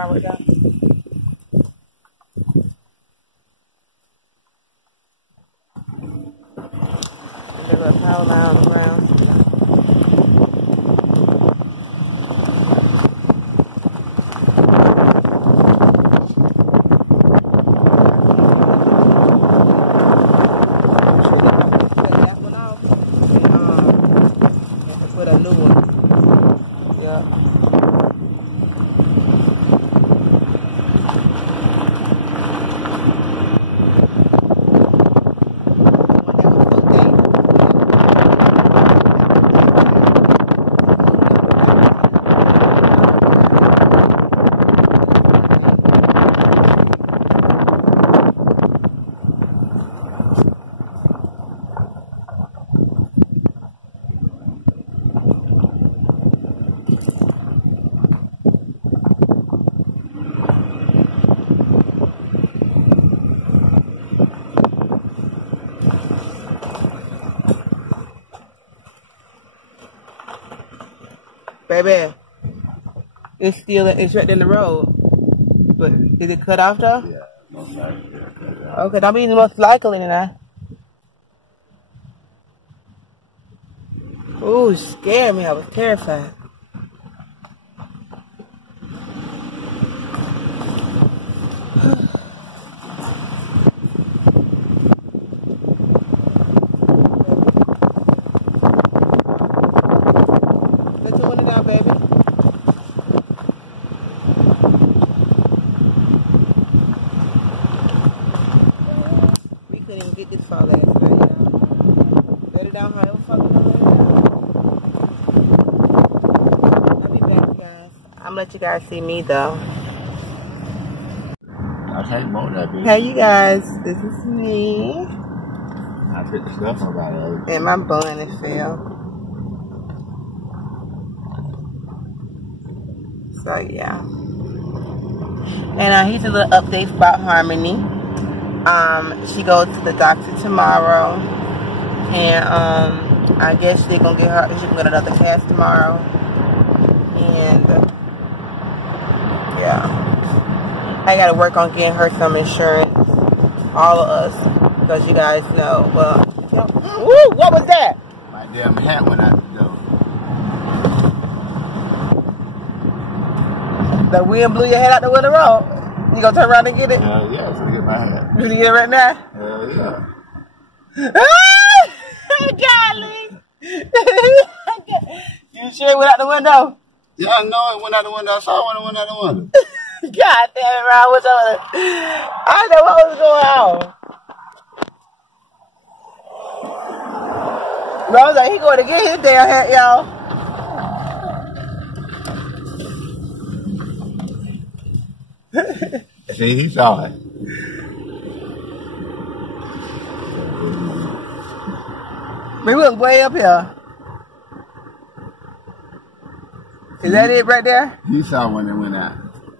around with that. And there's a power line on the ground. Baby, it's right in the road. But is it cut off though? Yeah, most likely. Yeah, okay, that means most likely now. Ooh, it scared me. I was terrified. Let you guys see me though. I'll take more of that, bitch. Hey you guys, this is me. I picked the stuff up out of it. And my bun is fell. So yeah. And here's a little update about Harmony. She goes to the doctor tomorrow. And I guess she can get another cast tomorrow. And yeah, I gotta work on getting her some insurance, all of us, because you guys know. Well, woo, what was that? My damn hat went out the door. The wind blew your head out the window road. You gonna turn around and get it? Hell yeah, so get my hat. You get it right now? Hell yeah. Golly. You sure it went out the window? Yeah, I know it went out the window. I saw it when it went out the window. God damn it, Ron. What's up? I don't know what was going on. Ron was like, he going to get his damn hat, y'all. See, he saw it. We went way up here. Is that it right there? He saw when it went out.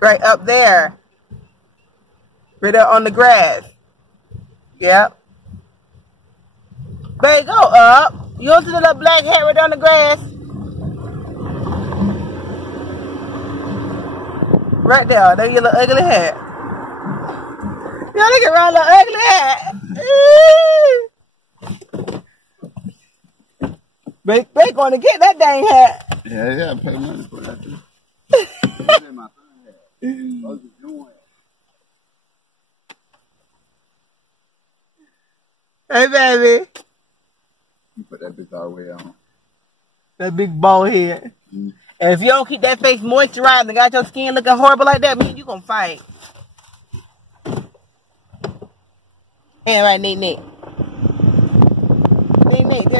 Right up there. Right there on the grass. Yep. Babe, go up. You don't see the little black hat right there on the grass? Right there. There's your little ugly hat. Y'all look around the ugly hat. Babe going to get that dang hat. Yeah, I pay money for that too. My hey, baby. You put that bitch all the way on. That big bald head. And if you don't keep that face moisturized and got your skin looking horrible like that, man, you gonna fight. Ain't right, Nick. Nick, tell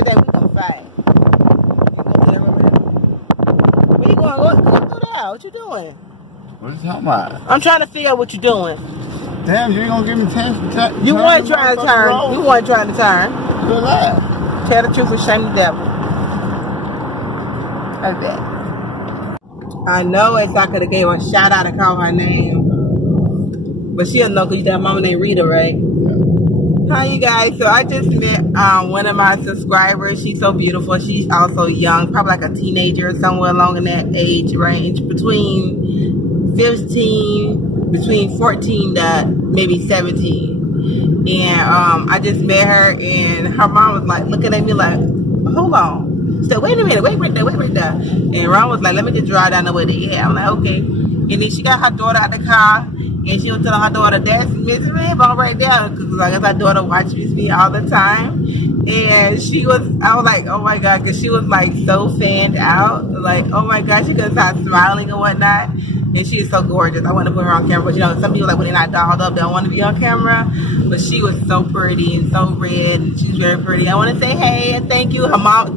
that we gonna fight. Where you going? Go through there. What you doing? What you talking about? I'm trying to figure out what you're doing. Damn, you ain't gonna give me 10 You weren't trying to turn. You weren't trying to turn. Good luck. Tell the truth and shame the devil. Like that. I know it's I could have gave her a shout out and call her name. But she'll know because you got mama named Rita, right? Hi, you guys. So I just met one of my subscribers. She's so beautiful. She's also young, probably like a teenager, somewhere along in that age range, between 15, between 14 to maybe 17. And I just met her, and her mom was like looking at me like, hold on. She said, wait a minute, wait right there. And Ron was like, let me just drive down the way to you. I'm like, okay. And then she got her daughter out the car, and she was telling her daughter, that's Miss Redbone right there. Because I guess her daughter watches me all the time. And I was like, oh my God, because she was like so fanned out. Like, oh my God, she could start smiling and whatnot. And she is so gorgeous. I want to put her on camera. But you know, some people, like when they're not dolled up, they don't want to be on camera. But she was so pretty and so red. And she's very pretty. I want to say hey and thank you. Her mom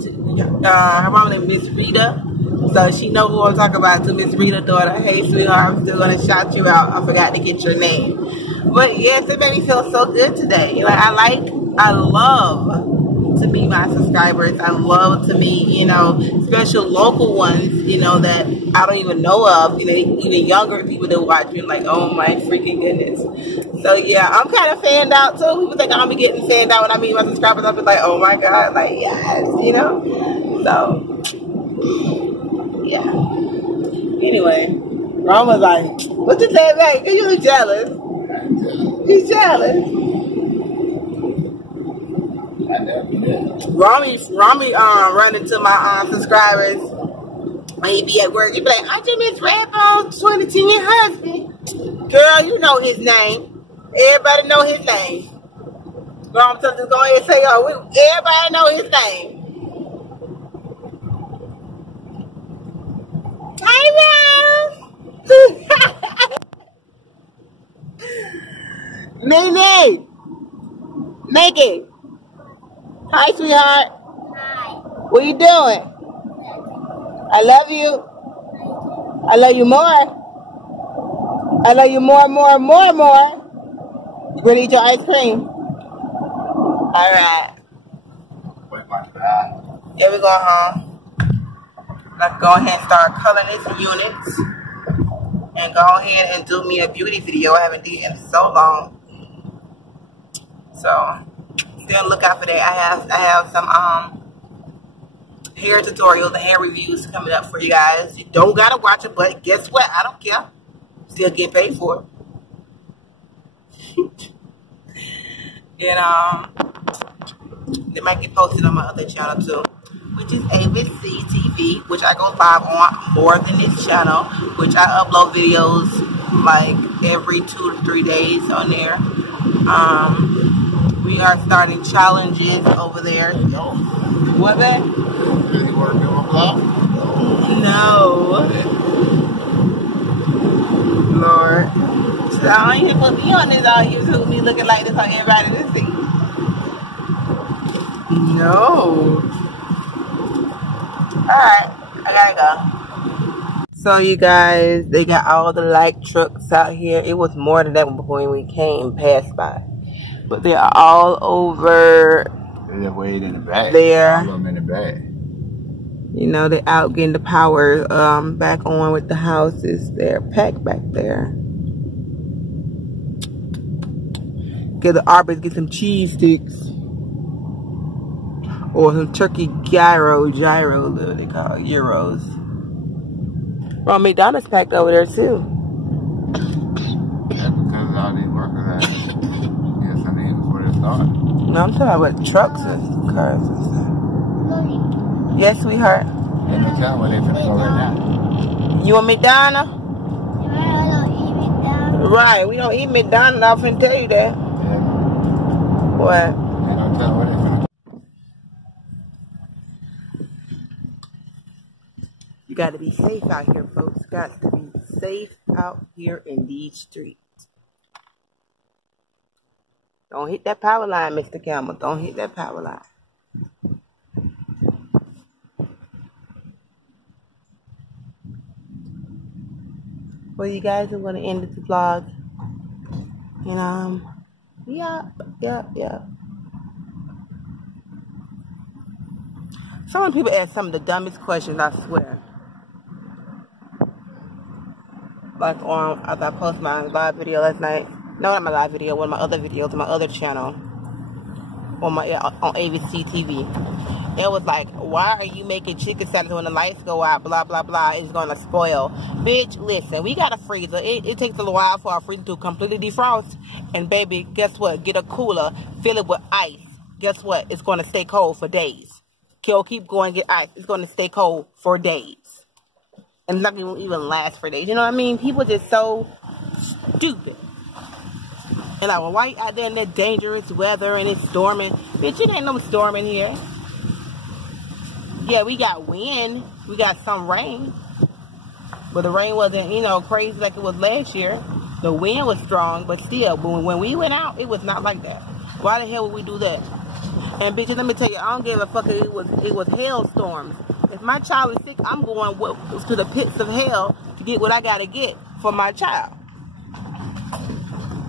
named Miss Rita. So she know who I'm talking about, to Miss Rita daughter. Hey sweetheart, I'm still going to shout you out. I forgot to get your name. But yes, it made me feel so good today. Like I love to meet my subscribers. I love to meet, you know, special local ones, you know, that I don't even know of, you know, even younger people that watch me, like, oh my freaking goodness. So yeah, I'm kind of fanned out too. People think I'm be getting fanned out when I meet my subscribers. I'll be like, oh my God, like, yes, you know. So yeah. Anyway, Ron was like, what you say back? Cause you jealous. You jealous. Rami run into my subscribers when he be at work. He be like, aren't you Miss Redbone's 2010 husband? Girl, you know his name. Everybody know his name. Girl, I'm just go ahead and say, oh, everybody know his name. Hi, Rose. Nene. Nikki. Hi, sweetheart. Hi. What you doing? I love you. I love you more. I love you more. You ready to eat your ice cream? All right. Here we go home. Let's go ahead and start coloring these units. And go ahead and do me a beauty video. I haven't done it in so long. So still look out for that. I have some hair tutorials and hair reviews coming up for you guys. You don't gotta watch it, but guess what? I don't care. Still get paid for it. And they might get posted on my other channel too, which is ABC TV, which I go live on more than this channel, which I upload videos like every 2 to 3 days on there. We are starting challenges over there. What, man? You want to do a vlog? No. Lord. So I don't even put me on this on YouTube, me looking like this on everybody to see. No. Alright, I gotta go. So you guys, they got all the light trucks out here. It was more than that before we passed by. But they're all over. They're way in the back. There. All of them in the back. You know, they're out getting the power back on with the houses. They're packed back there. Get the Arby's, get some cheese sticks. Or some turkey gyro, what they call it, gyros. Well, McDonald's packed over there too. That's because all these workers have. Yes, I mean, before they start. No, I'm talking about trucks and cars and stuff. Yes, sweetheart. Ain't no telling where they finna go right now. You want McDonald's? I don't eat McDonald's. Right, we don't eat McDonald's. I'm finna tell you that. Yeah. What? Ain't no telling where they finna go. You got to be safe out here, folks. Got to be safe out here in these streets. Don't hit that power line, Mr. Campbell. Don't hit that power line. Well, you guys, I'm going to end this vlog. And, yeah. Some people ask some of the dumbest questions, I swear. Like after I posted my live video last night. No, not my live video, one of my other videos on my other channel. On ABC TV. It was like, why are you making chicken salad when the lights go out? Blah, blah, blah. It's going to spoil. Bitch, listen. We got a freezer. It takes a little while for our freezer to completely defrost. And, baby, guess what? Get a cooler. Fill it with ice. Guess what? It's going to stay cold for days. Keep going, get ice. It's going to stay cold for days. And it's not going to even last for days. You know what I mean? People just so stupid. And like, well, why you out there in that dangerous weather and it's storming? Bitch, it ain't no storming here. Yeah, we got wind. We got some rain. But the rain wasn't, you know, crazy like it was last year. The wind was strong, but still, when we went out, it was not like that. Why the hell would we do that? And bitches, let me tell you, I don't give a fuck if it was hailstorms. If my child is sick, I'm going to the pits of hell to get what I gotta get for my child.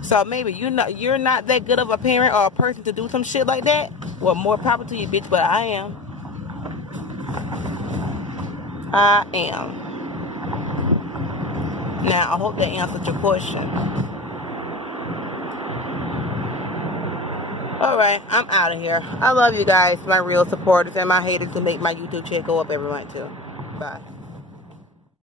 So maybe you're not that good of a parent or a person to do some shit like that. Well, more power to you, bitch, but I am. I am. Now, I hope that answered your question. Alright, I'm out of here. I love you guys, my real supporters, and my haters to make my YouTube channel go up every month too. Bye.